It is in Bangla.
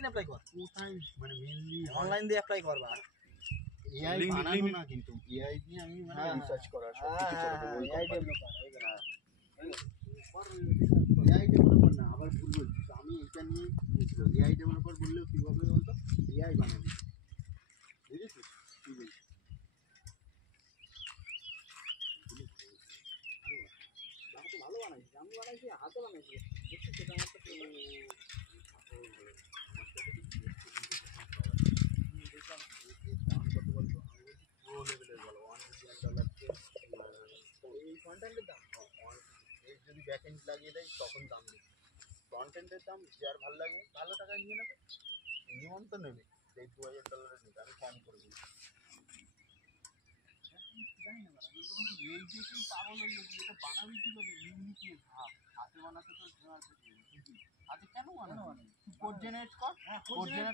লিঙ্কডইন অ্যাপ্লাই কর। কোথায় মানে মেইনলি অনলাইন দিয়ে অ্যাপ্লাই করবা। এআই বানানো না কিন্তু এআই দিয়ে আমি মানে রিসার্চ করা সব কিছু করে দেবো ওই AI company developer AI developer না আবার ভুল বলছি তো আমি এটা নিয়ে এআই ডেভেলপার বললেও কী হবে বলতো এআই বানাবি বুঝেছিস কী বলছি ভালো বানাইছি, আমি বানাইছি হাতে বানাইছি, বুঝছিস সেটা আমার কাছে দেখলাম দাম কত বলতো আমি বলছি প্রো লেভেলের বলো $1 এই কন্টেন্টের দাম। এর যদি ব্যাক এন্ড লাগিয়ে দেয় তখন দাম নেই ফ্রন্ট এন্ডের দাম যার ভালো লাগে ভালো টাকায় নিয়ে নেবে মিনিমাম তো নেবে এই $2000 নেবে আমি কম করে দিই জানি না এই যে তুই পাগল হয়ে গেছিস এটা বানাবি কীভাবে ইউনিটি ভাব হাতে বানাতে তো হাতে কেন বানাবি কোড জেনারেট কর কোড জেনারেট